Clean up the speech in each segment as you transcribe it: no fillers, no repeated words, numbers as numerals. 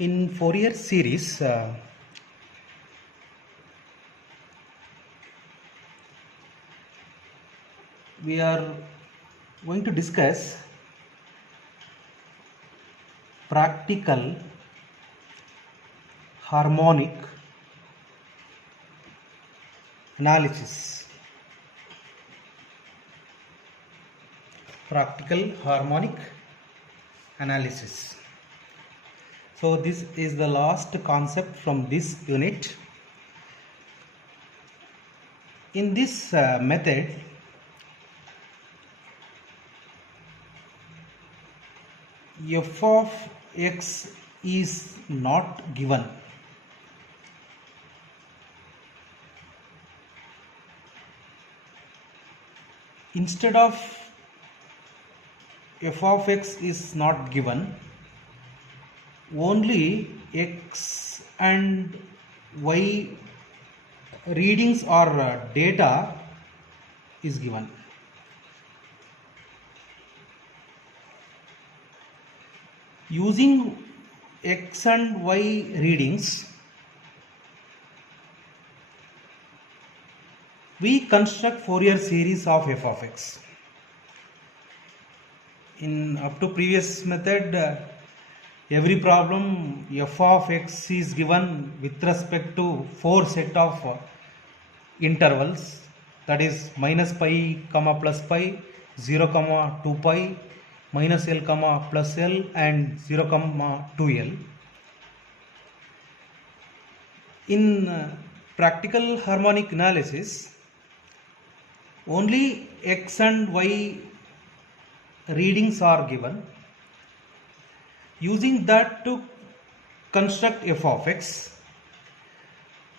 In Fourier series, we are going to discuss practical harmonic analysis. Practical harmonic analysis. So this is the last concept from this unit. In this method, f of x is not given. Instead of f of x is not given, only x and y readings or data is given. Using x and y readings, we construct Fourier series of f of x. In up to previous method, every problem f of x is given with respect to 4 set of intervals, that is minus pi comma plus pi, 0 comma 2 pi, minus L comma plus L, and 0 comma 2L. In practical harmonic analysis, only x and y readings are given. Using that to construct f of x,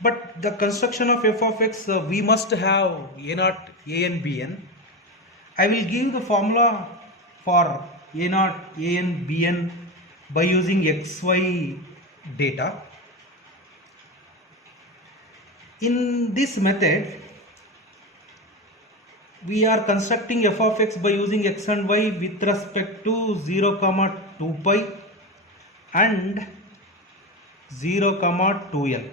but the construction of f of x, we must have a naught, a n, b n. I will give the formula for a naught, a n, b n by using xy data. In this method, we are constructing f of x by using x and y with respect to 0 comma 2 pi and 0 comma 2l.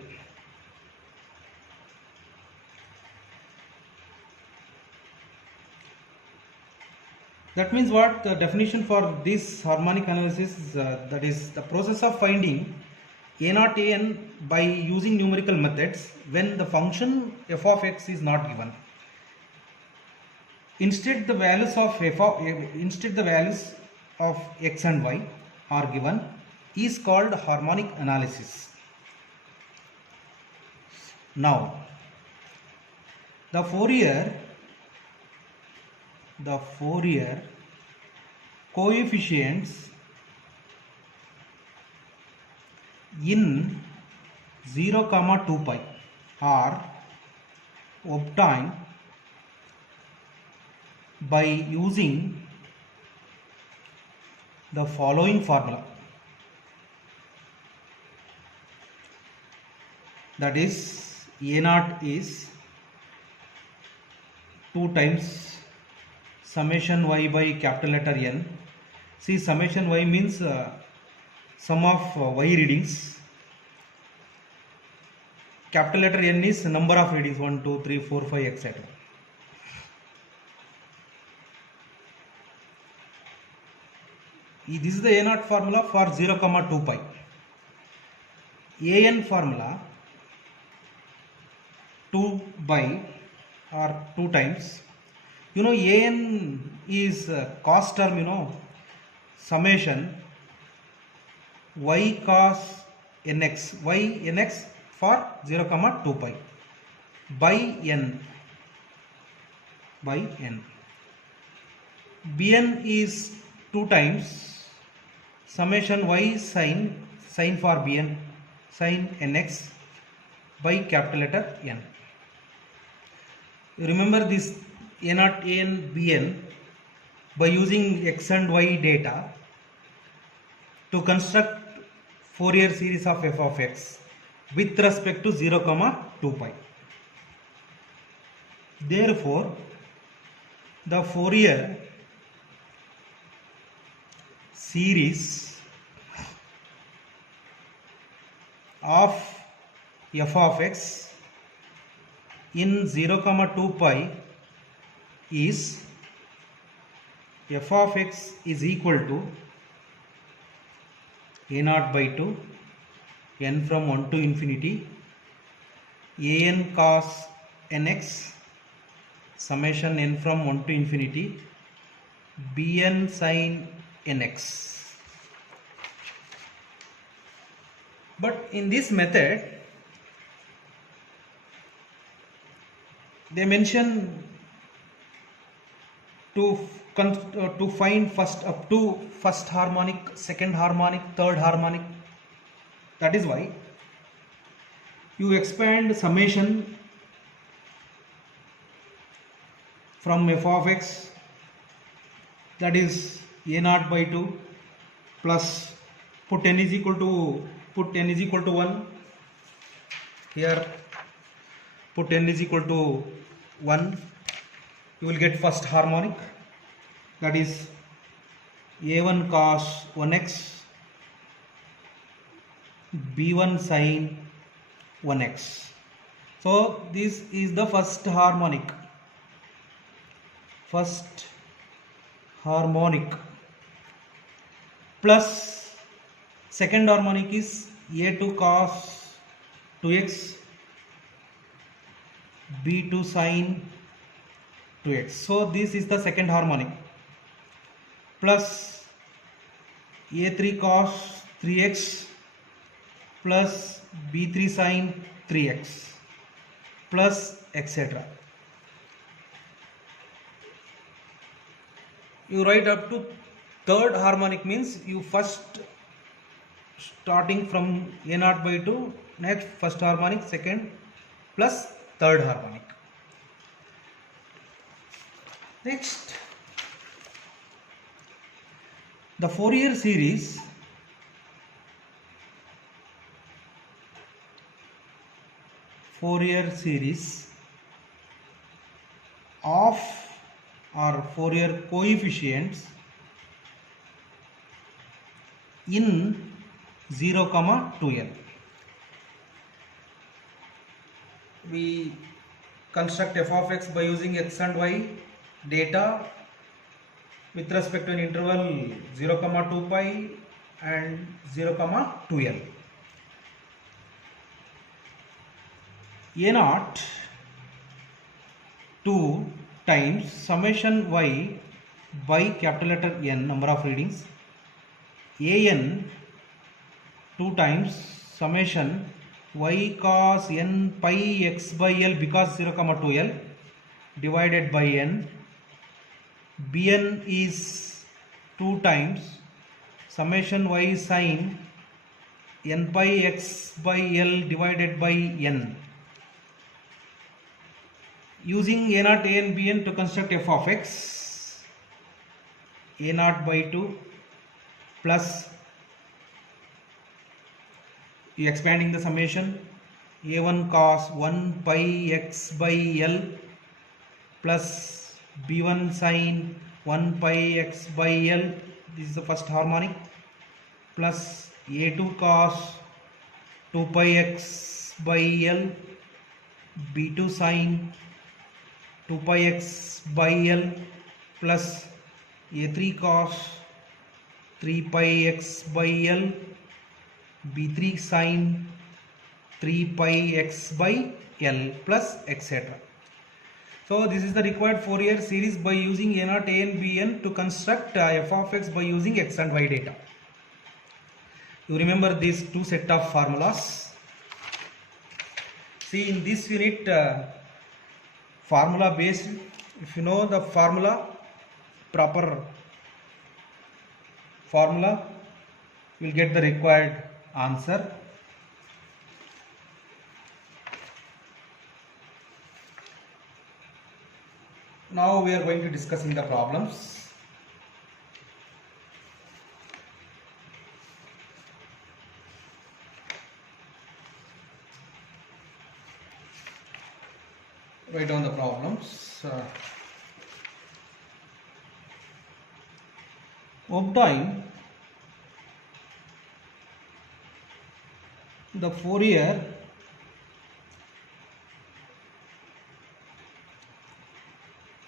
That means what? The definition for this harmonic analysis is, that is the process of finding a naught, a n by using numerical methods when the function f of x is not given. Instead the values of x and y are given is called harmonic analysis. Now the Fourier coefficients in 0 comma 2 pi are obtained by using the following formula, that is a naught is 2 times summation y by capital letter N. See, summation y means sum of y readings. Capital letter N is number of readings, 1, 2, 3, 4, 5, etc. This is the a naught formula for 0 comma 2 pi. An formula 2 by or 2 times. You know, an is cos term, summation y cos nx, y nx for 0 comma 2 pi by n. Bn is 2 times summation y sin for bn, sin nx by capital letter N. Remember this a naught, a n, bn by using x and y data to construct Fourier series of f of x with respect to 0 comma 2 pi. Therefore, the Fourier series of f of x in 0 comma 2 pi is f of x is equal to a naught by 2 n from 1 to infinity an cos nx summation n from 1 to infinity bn sin nx. But in this method they mention to find first up to first harmonic, second harmonic, third harmonic. That is why you expand summation from f of x, that is a naught by 2 plus put n is equal to 1 here, put n is equal to 1, you will get first harmonic, that is a1 cos 1x b1 sin 1x. So this is the first harmonic plus second harmonic is a2 cos 2x b2 sin 2x. So this is the second harmonic plus a3 cos 3x plus b3 sin 3x plus etc. You write up to third harmonic, means you first starting from a naught by 2, next first harmonic, second plus third harmonic. Next, the Fourier series of or Fourier coefficients in 0 comma 2l. We construct f of x by using x and y data with respect to an interval 0 comma 2 pi and 0 comma 2l. A naught 2 times summation y by capital letter N, number of readings, an 2 times summation y cos n pi x by l because 0 comma 2l divided by n, bn is 2 times summation y sin n pi x by l divided by n. Using a naught, a and bn to construct f of x, a naught by 2 plus, expanding the summation, a1 cos 1 pi x by l plus b1 sin 1 pi x by l, this is the first harmonic, plus a2 cos 2 pi x by l b2 sin 2 pi x by l plus a3 cos 3 pi x by l b3 sin 3 pi x by l plus etc. So this is the required Fourier series by using a naught, a and bn to construct f of x by using x and y data. You remember these two set of formulas. See, in this unit formula based, if you know the formula, proper formula, you will get the required answer. Now we are going to discussing the problems. Write down the problems. Obtain the Fourier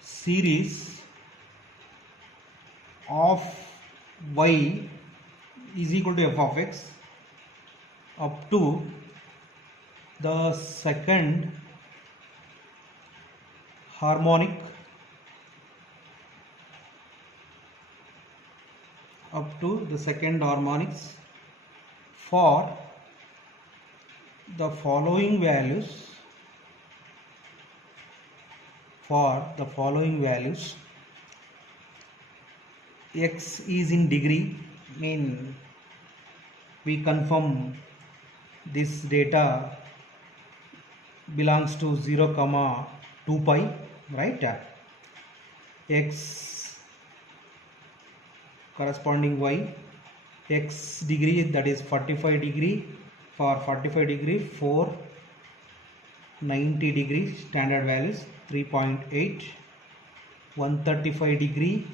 series of y is equal to f of x up to the second harmonic for the following values. X is in degree, mean we confirm this data belongs to 0, 2 pi, right? X corresponding y, x degree, that is 45 degree. For 45 degree, 4, 90 degree standard values 3.8, 135 degree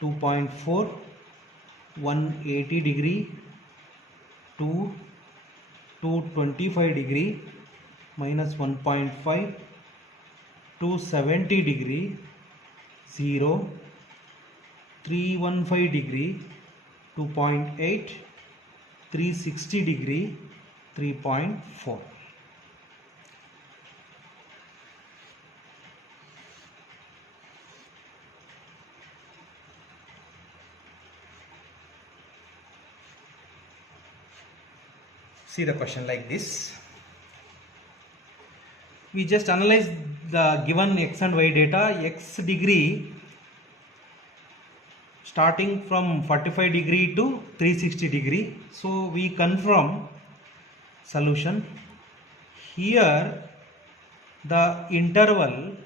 2.4, 180 degree 2, 225 degree minus 1.5, 270 degree 0, 315 degree 2.8, 360 degree 3.4. See the question like this. We just analyze the given x and y data. X degree starting from 45 degree to 360 degree. So we confirm solution. Here the interval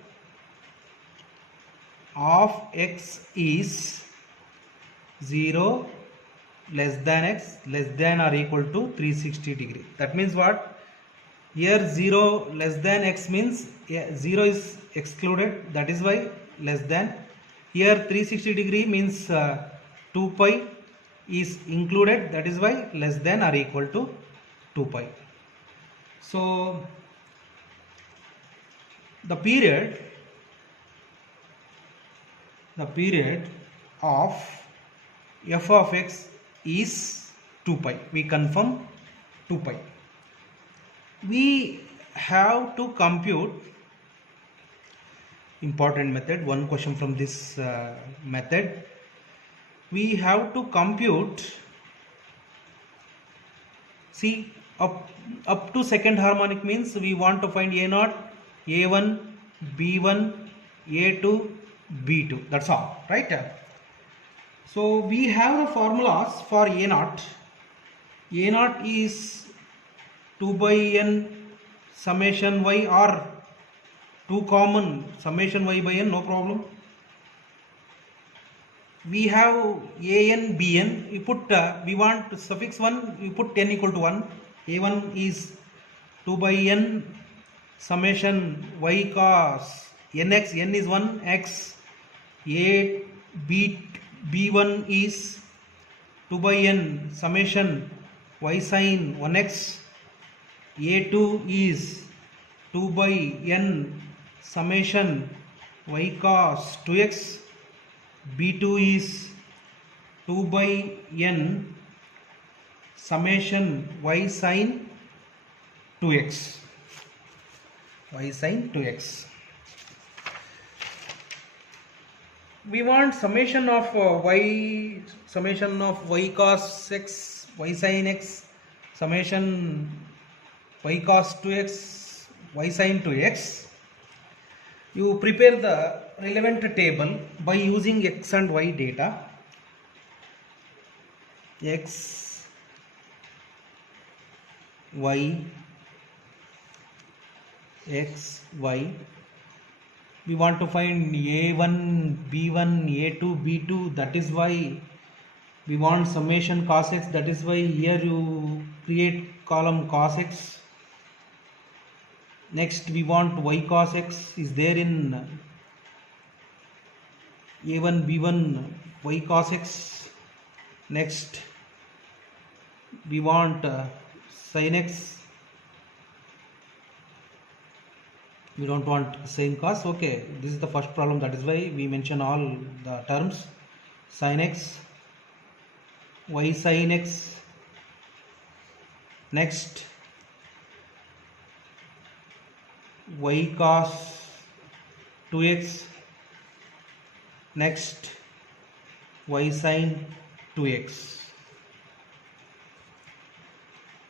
of x is 0 less than x less than or equal to 360 degree. That means what? Here 0 less than x means 0 is excluded, that is why less than. Here 360 degree means 2 pi is included, that is why less than or equal to 2 pi. So the period of f of x is 2 pi. We confirm 2 pi. We have to compute important method. One question from this method. We have to compute, see, up to second harmonic means we want to find A0, A1, B1, A2, B2. That's all, right? So we have the formulas for A0. A0 is 2 by n summation y, or 2 common summation y by n, no problem. We have an, bn, we put we want suffix 1, we put n equal to 1. A1 is 2 by n summation y cos nx, n is 1 x. B1 is 2 by n summation y sin 1x. A2 is 2 by n summation y cos 2x. B2 is 2 by n summation y sin 2x. Y sin 2x. We want summation of y cos x, y sin x, summation y cos 2x, y sin 2x. You prepare the relevant table by using x and y data. X, y, x, y. We want to find A1, B1, A2, B2. That is why we want summation cos x. That is why here you create column cos x. Next we want y cos x is there in A1, B1, y cos x. Next we want sin x, we don't want sin cos. Okay, this is the first problem, that is why we mention all the terms. Sin x, y sin x, next y cos 2x, next y sin 2x.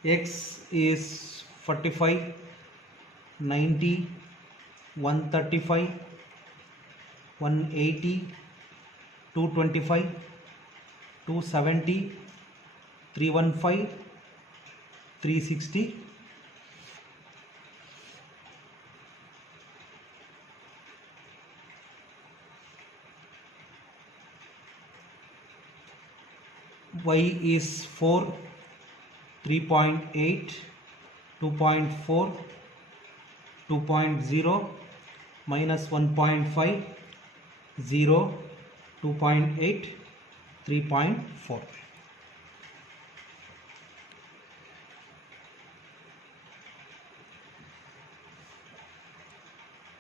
X is 45, 90, 135, 180, 225, 270, 315, 360. Y is 4, 3.8, 2.4, 2.0, minus 1.5, 0, 2.8, 3.4.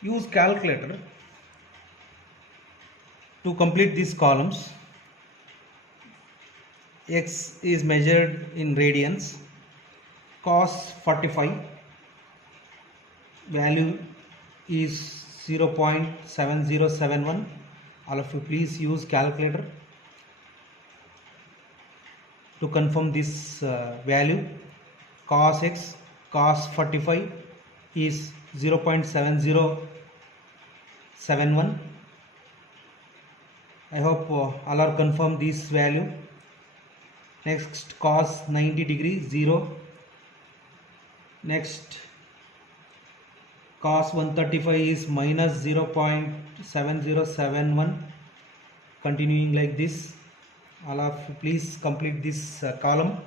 Use calculator to complete these columns. X is measured in radians. Cos 45, value is 0.7071. All of you please use calculator to confirm this value. Cos x, cos 45 is 0.7071. I hope all are confirmed this value. Next, cos 90 degree, 0. Next, cos 135 is minus 0.7071. Continuing like this. All of you please complete this column.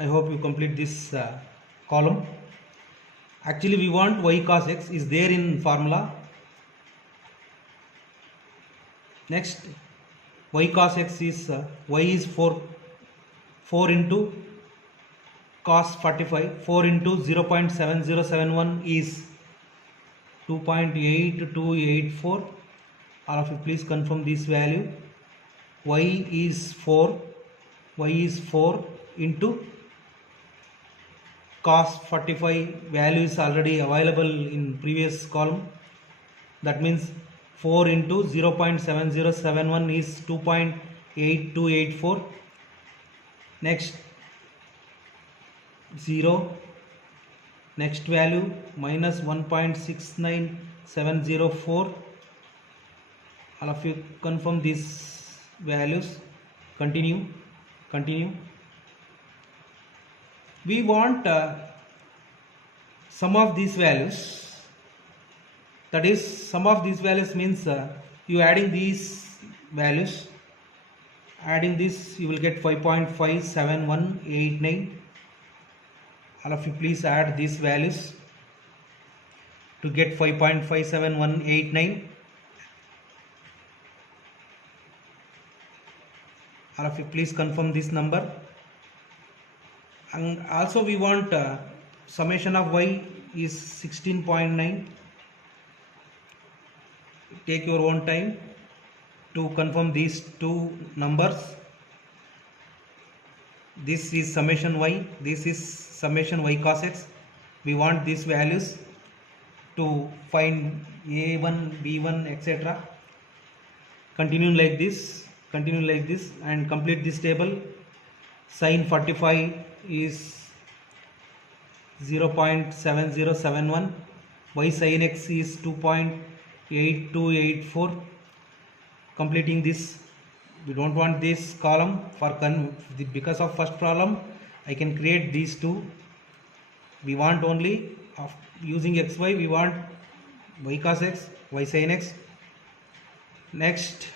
I hope you complete this column. Actually, we want y cos x is there in formula. Next, y cos x is y is 4 into cos 45. 4 into 0.7071 is 2.8284. All of you please confirm this value. Y is 4 into cos 45 value is already available in previous column. That means 4 into 0.7071 is 2.8284. Next, 0. Next value minus 1.69704. All of you confirm these values. Continue. We want sum of these values. That is, sum of these values means you adding these values. Adding this, you will get 5.57189. All of you please add these values to get 5.57189. All of you please confirm this number. And also we want summation of y is 16.9. Take your own time to confirm these two numbers. This is summation y, this is summation y cos x. We want these values to find a1, b1, etc. Continue like this and complete this table. Sin 45 is 0.7071. Y sin x is 2.8284. Completing this, we don't want this column for because of first problem. I can create these two. We want only of using xy, we want y cos x, y sin x. Next,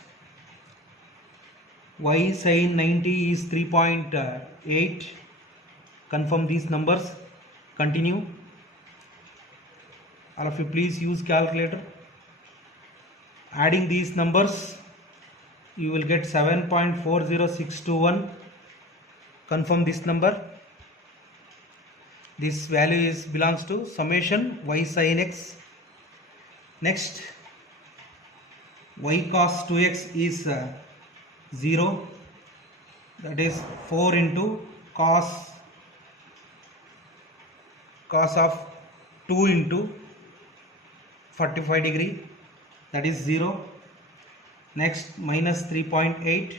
y sin 90 is 3.8. Confirm these numbers. Continue. All of you please use calculator. Adding these numbers, you will get 7.40621. Confirm this number. This value is belongs to summation y sin x. Next, y cos 2x is 0, that is 4 into cos of 2 into 45 degree, that is 0. Next, minus 3.8.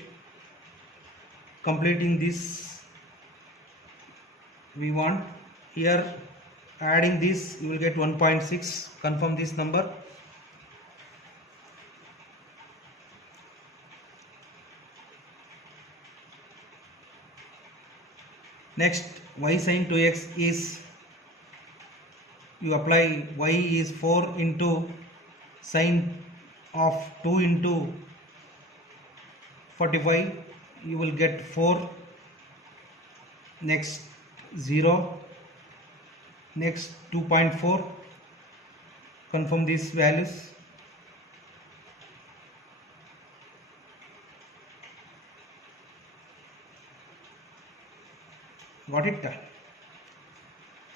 Completing this, we want here adding this, you will get 1.6. Confirm this number. Next, y sin 2x is, you apply y is 4 into sine of 2 into 45, you will get 4. Next, 0. Next, 2.4. Confirm these values. Got it?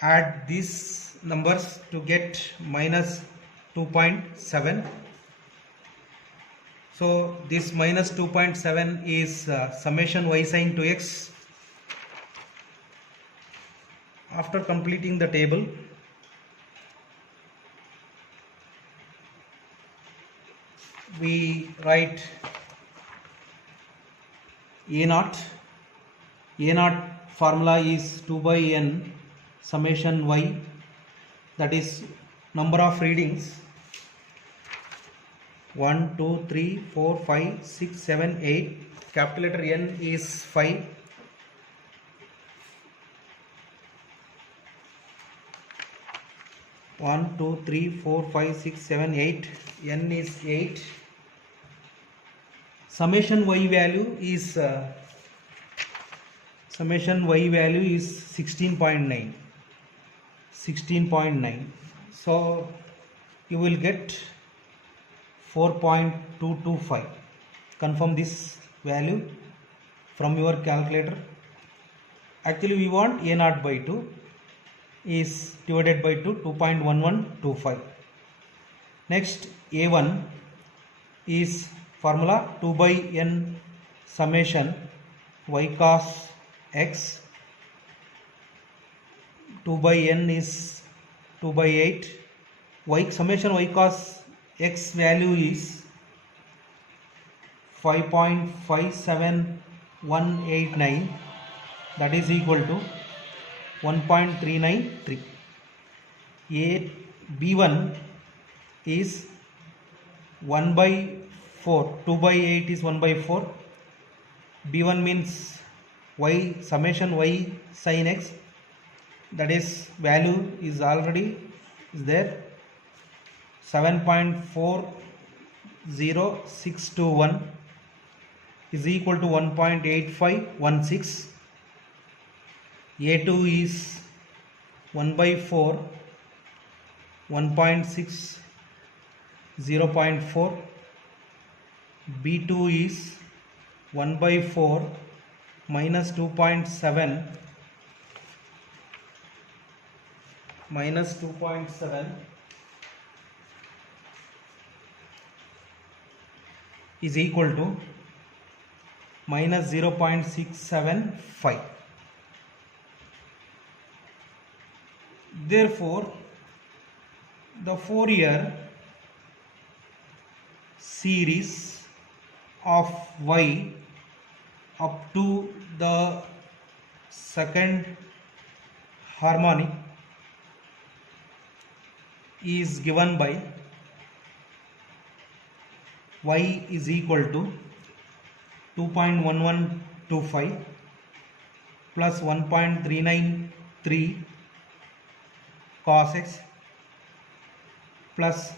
Add these numbers to get minus 2.7. So this minus 2.7 is summation y sin 2x. After completing the table, we write A0. A0 formula is 2 by n summation y, that is number of readings 1, 2, 3, 4, 5, 6, 7, 8. Capital letter N is 5. One, 2, 3, 4, 5, 6, 7, 8. N is 8. Summation y value is 16.9. 16.9. So you will get 4.225. Confirm this value from your calculator. Actually, we want A0 by 2 is divided by 2, 2.1125. Next, A1 is formula 2 by n summation y cos x. 2 by n is 2 by 8. Summation y cos x value is 5.57189, that is equal to 1.393. B1 is 1 by 4. 2 by 8 is 1 by 4. B1 means y summation y sin x, that is value is already is there, 7.40621 is equal to 1.8516. A2 is 1 by 4, 1.6, 0.4. B2 is 1 by 4 minus 2.7 minus 2.7 is equal to minus 0.675. Therefore, the Fourier series of y up to the second harmonic is given by y is equal to 2.1125 plus 1.393 cos x plus,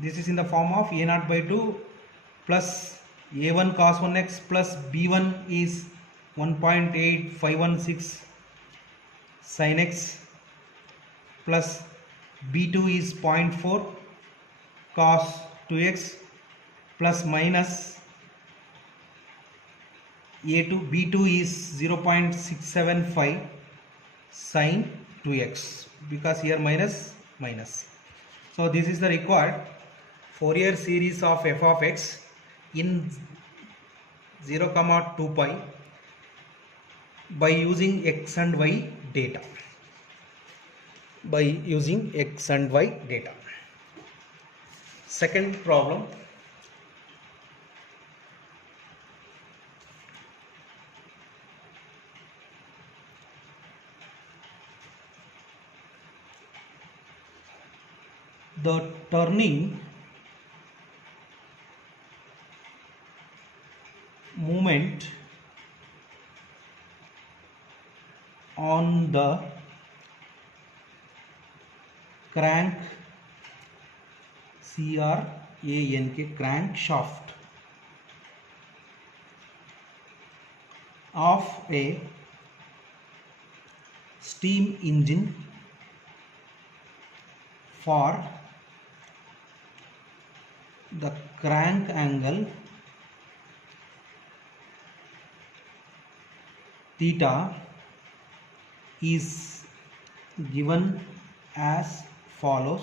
this is in the form of A0 by 2 plus A1 cos 1x plus B1 is 1.8516 sin x plus B2 is 0.4 cos 2x plus minus A2 B2 is 0.675 sine 2x, because here minus minus. So this is the required Fourier series of f of x in 0, 2 pi by using x and y data. Second problem. The turning moment on the crank crankshaft of a steam engine for the crank angle theta is given as follows.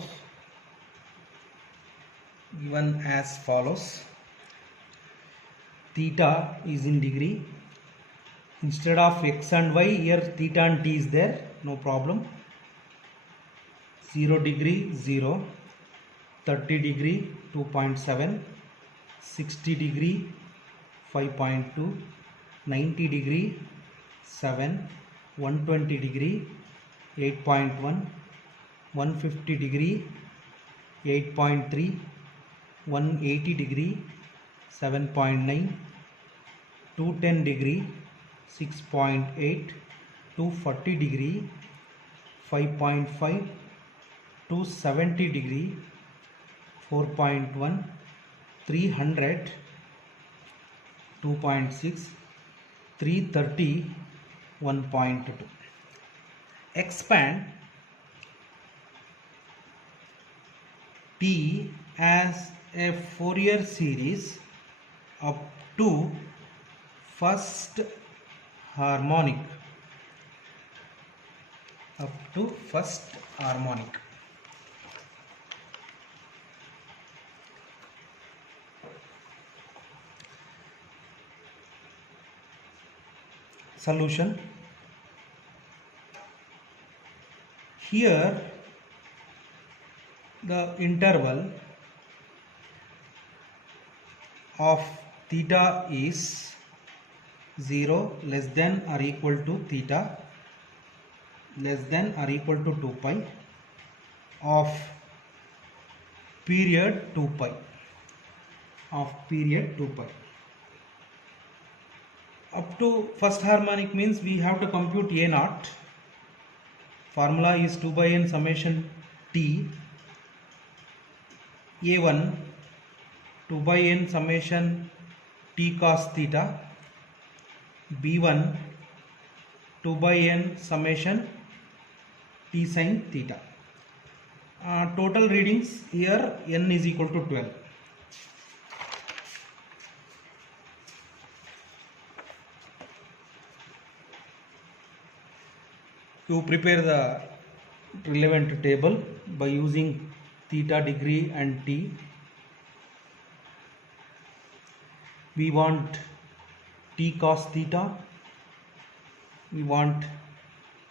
Theta is in degree. Instead of x and y, here theta and t is there, no problem. 0 degree 0, 30 degree 2.7, 60 degree 5.2, 90 degree 7, 120 degree 8.1, 150 degree 8.3, 180 degree 7.9, 210 degree 6.8, 240 degree 5.5, 270 degree 4.1, 300 2.6, 330 1.2. Expand T as a Fourier series up to first harmonic. Solution. Here the interval of theta is 0 less than or equal to theta less than or equal to 2 pi of period 2 pi. Up to first harmonic means we have to compute A naught. Formula is 2 by n summation t. A1 2 by n summation t cos theta. B1 2 by n summation t sin theta. Total readings here n is equal to 12. You prepare the relevant table by using theta, degree and t. We want t cos theta, we want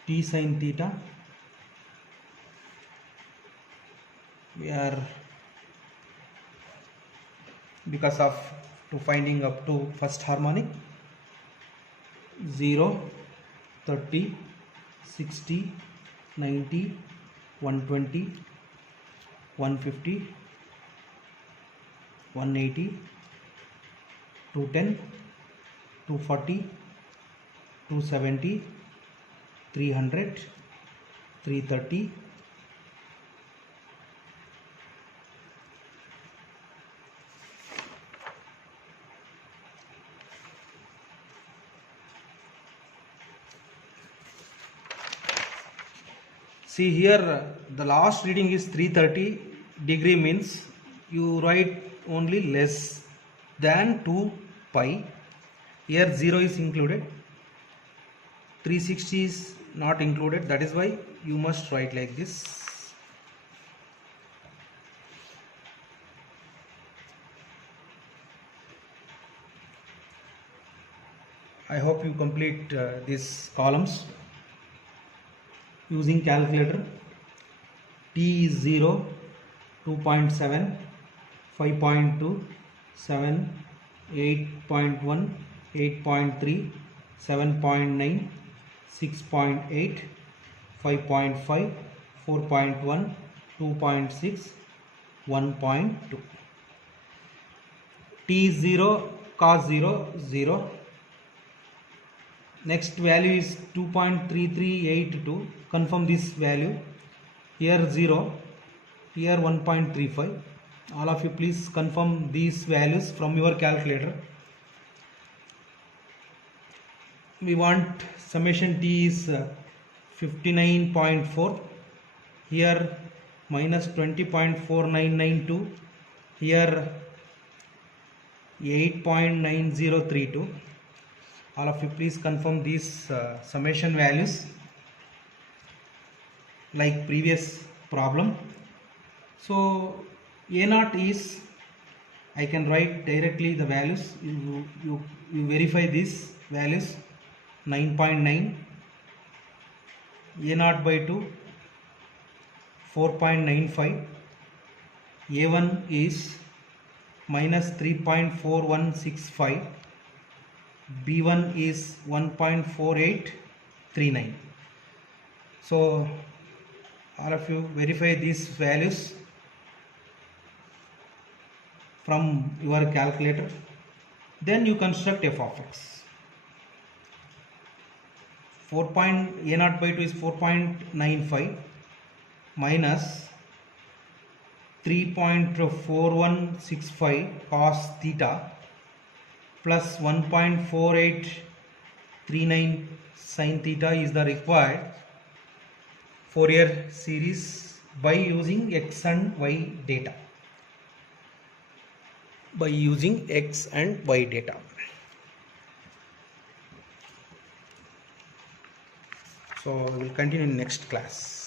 t sin theta. We are, because of to finding up to first harmonic, 0, 30, 60, 90, 120, 150, 180, 210, 240, 270, 300, 330. See here the last reading is 330 degree, means you write only less than 2 pi. Here 0 is included, 360 is not included, that is why you must write like this. I hope you complete these columns using calculator. T is 0, 2.7, 5.2, 7, 8.1, 8.3, 7.9, 6.8, 5.5, 4.1, 2.6, 1.2. T is 0, cos 0, 0. Next value is 2.3382. Confirm this value. Here 0, here 1.35. All of you please confirm these values from your calculator. We want summation T is 59.4. Here minus 20.4992. Here 8.9032. All of you please confirm these summation values like previous problem. So A0 is, I can write directly the values. You verify these values. 9.9, A0 by 2, 4.95, A1 is minus 3.4165, B1 is 1.4839. So all of you verify these values from your calculator. Then you construct f of x. A0 by 2 is 4.95 minus 3.4165 cos theta plus 1.4839 sin theta is the required Fourier series by using x and y data. By using x and y data. So we will continue in next class.